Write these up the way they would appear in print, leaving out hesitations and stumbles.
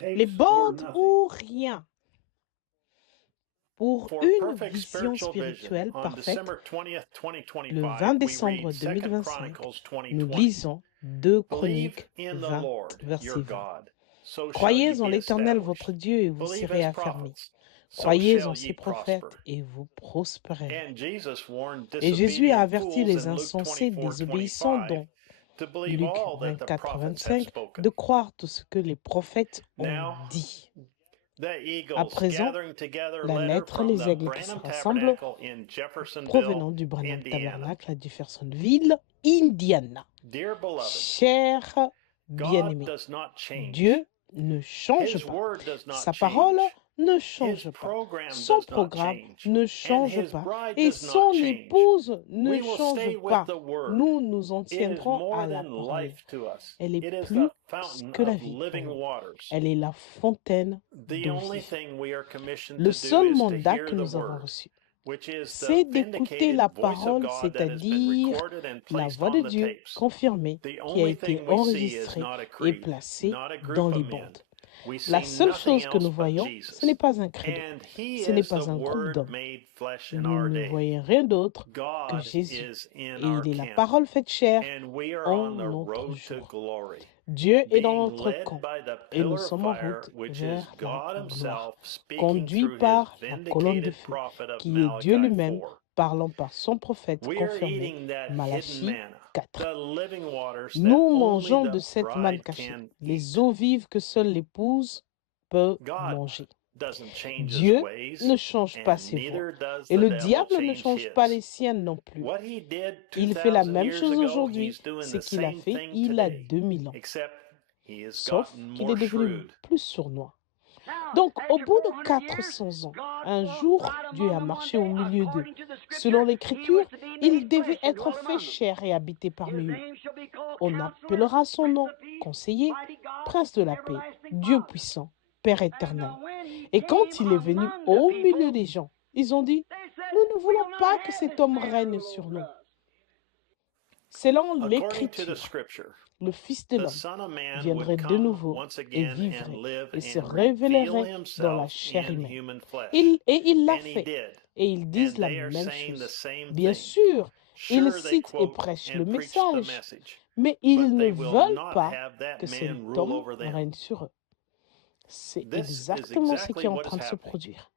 les bandes ou rien. Pour une vision spirituelle parfaite, le 20 décembre 2025, nous lisons 2 Chroniques 20, verset 20. Croyez en l'Éternel votre Dieu et vous serez affermis. Croyez en ses prophètes et vous prospérerez. Et Jésus a averti les insensés désobéissants dont Luc 24, 25, de croire tout ce que les prophètes ont dit. À présent, la lettre Les Aigles qui se rassemblent provenant du Branham Tabernacle à Jeffersonville, Indiana. Cher bien-aimé, Dieu ne change pas. Sa parole ne change pas. Son programme ne change pas. Et son épouse ne change pas. Nous nous en tiendrons à la parole. Elle est plus que la vie pour nous. Elle est la fontaine d'eau vive. Le seul mandat que nous avons reçu, c'est d'écouter la parole, c'est-à-dire la voix de Dieu confirmée qui a été enregistrée et placée dans les bandes. La seule chose que nous voyons, ce n'est pas un credo, ce n'est pas un groupe d'hommes. Nous ne voyons rien d'autre que Jésus. Et il est la parole faite chair en notre jour. Dieu est dans notre camp et nous sommes en route vers la gloire, conduits par la colonne de feu, qui est Dieu lui-même, parlant par son prophète confirmé, Malachie 4. Nous mangeons de cette manne cachée, les eaux vives que seule l'épouse peut manger. Dieu ne change pas ses voies et le diable ne change pas les siennes non plus. Il fait la même chose aujourd'hui, ce qu'il a fait il y a 2000 ans, sauf qu'il est devenu plus sournois. Donc, au bout de 400 ans, un jour, Dieu a marché au milieu d'eux. Selon l'Écriture, il devait être fait chair et habiter parmi eux. On appellera son nom Conseiller, Prince de la paix, Dieu puissant, Père éternel. Et quand il est venu au milieu des gens, ils ont dit, nous ne voulons pas que cet homme règne sur nous. Selon l'Écriture, le Fils de l'homme viendrait de nouveau et vivrait et se révélerait dans la chair humaine. Et il l'a fait. Et ils disent la même chose. Bien sûr, ils citent et prêchent le message, mais ils ne veulent pas que cet homme règne sur eux. C'est exactement ce qui est en train de se produire.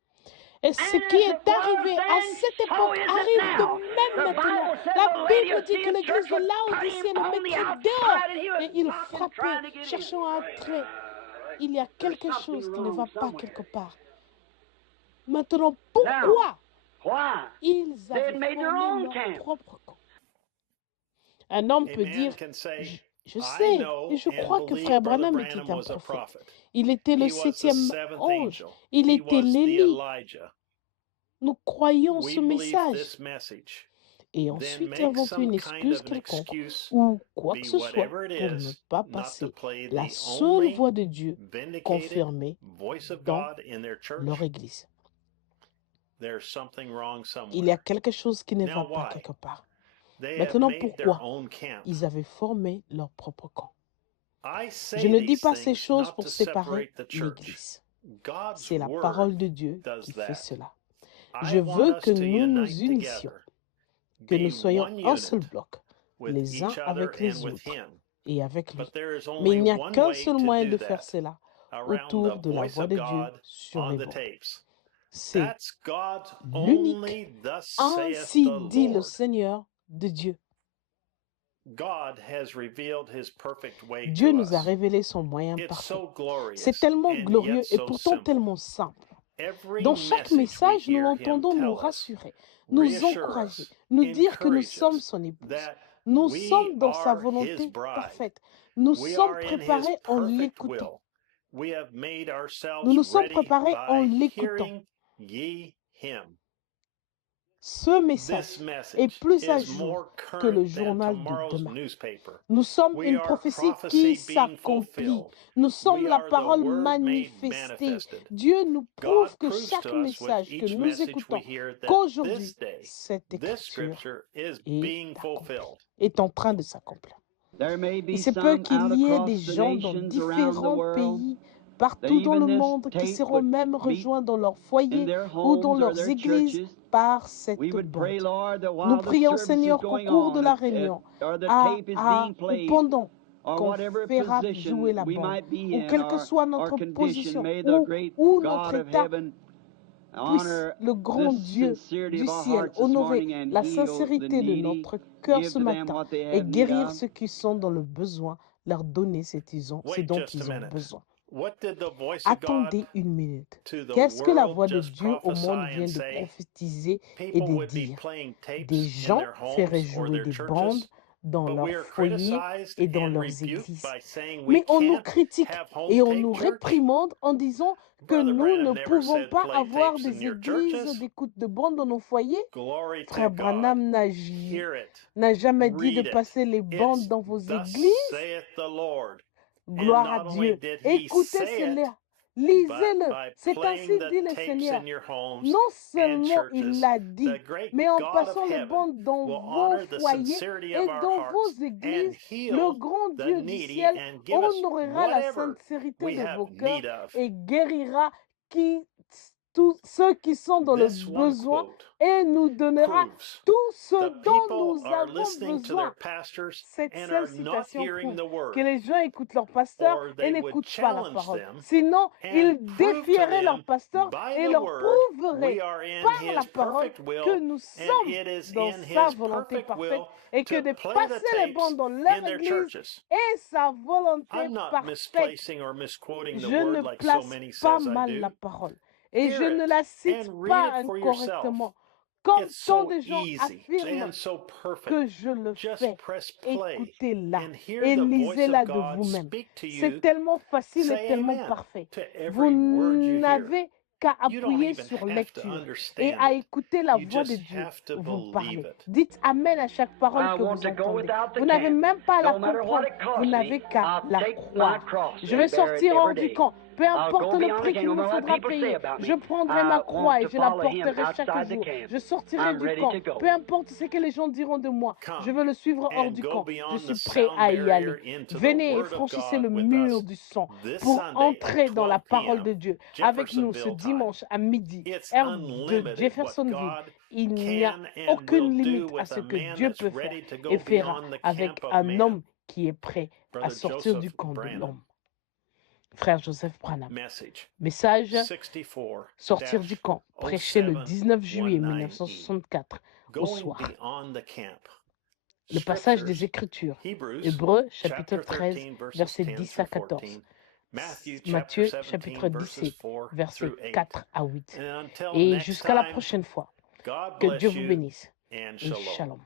Et ce qui est arrivé à cette époque arrive de même maintenant. La Bible dit que l'église de Laodicée le mettrait dehors et il frappait, cherchant à entrer. Il y a quelque chose qui ne va pas quelque part. Maintenant, pourquoi ils avaient formé leur propre camp? Un homme peut dire, je sais, et je crois que frère Branham était un prophète. Il était le 7e ange. Il était l'Élie. Nous croyons ce message. Et ensuite inventer une excuse quelconque ou quoi que ce soit pour ne pas passer la seule voix de Dieu confirmée dans leur église. Il y a quelque chose qui ne va pas quelque part. Maintenant, pourquoi ils avaient formé leur propre camp? Je ne dis pas ces choses pour séparer l'Église. C'est la parole de Dieu qui fait cela. Je veux que nous nous unissions, que nous soyons un seul bloc, les uns avec les autres et avec lui. Mais il n'y a qu'un seul moyen de faire cela, autour de la voix de Dieu sur les bandes. C'est l'unique, ainsi dit le Seigneur de Dieu. Dieu nous a révélé son moyen parfait. C'est tellement glorieux et pourtant tellement simple. Dans chaque message, nous l'entendons nous rassurer, nous encourager, nous dire que nous sommes son épouse. Nous sommes dans sa volonté parfaite. Nous sommes préparés en l'écoutant. Nous nous sommes préparés en l'écoutant. Ce message est plus à jour que le journal de demain. Nous sommes une prophétie qui s'accomplit. Nous sommes la parole manifestée. Dieu nous prouve que chaque message que nous écoutons, qu'aujourd'hui, cette écriture est en train de s'accomplir. Il se peut qu'il y ait des gens dans différents pays partout dans le monde, qui seront même rejoints dans leur foyer ou dans leurs églises par cette bande. Nous prions, Seigneur, qu'au cours de la réunion, ou pendant qu'on fera jouer la bande, ou quelle que soit notre position, ou notre état, puisse le grand Dieu du ciel honorer la sincérité de notre cœur ce matin et guérir ceux qui sont dans le besoin, leur donner ce dont ils ont besoin. Attendez une minute. Qu'est-ce que la voix de Dieu au monde vient de prophétiser et de dire? Des gens feraient jouer des bandes dans leurs foyers et dans leurs églises. Mais on nous critique et on nous réprimande en disant que nous ne pouvons pas avoir des églises d'écoute de bande dans nos foyers. Frère Branham n'a jamais dit de passer les bandes dans vos églises. Gloire à Dieu. Écoutez cela. Lisez-le. C'est ainsi dit le Seigneur. Non seulement il l'a dit, mais en passant les bandes dans vos foyers et dans vos églises, le grand Dieu du ciel honorera la sincérité de vos cœurs et guérira tous ceux qui sont dans le besoin et nous donnera tout ce dont nous avons besoin. Cette seule citation prouve que les gens écoutent leur pasteur et n'écoutent pas la parole. Sinon, ils défieraient leur pasteur et leur prouveraient par la parole que nous sommes dans sa volonté parfaite et que de passer les bandes dans leur église est sa volonté parfaite. Je ne place pas mal la parole. Et je ne la cite pas incorrectement. Comme tant de gens affirment que je le fais, écoutez-la et lisez-la de vous-même. C'est tellement facile et tellement parfait. Vous n'avez qu'à appuyer sur lecture et à écouter la voix de Dieu vous parler. Dites Amen à chaque parole que vous entendez. Vous n'avez même pas à la comprendre. Vous n'avez qu'à la croire. Je vais sortir hors du camp. Peu importe le prix qu'il me faudra payer, je prendrai ma croix et je la porterai chaque jour. Je sortirai du camp. Peu importe ce que les gens diront de moi, je veux le suivre hors du camp. Je suis prêt à y aller. Venez et franchissez le mur du sang pour entrer dans la parole de Dieu. Avec nous ce dimanche à midi, heure de Jeffersonville. Il n'y a aucune limite à ce que Dieu peut faire et fera avec un homme qui est prêt à sortir du camp de l'homme. Frère Joseph Branham. Message, sortir du camp, prêché le 19 juillet 1964 au soir. Le passage des Écritures, Hébreux chapitre 13, versets 10 à 14. Matthieu chapitre 17, versets 4 à 8. Et jusqu'à la prochaine fois, que Dieu vous bénisse. Et shalom.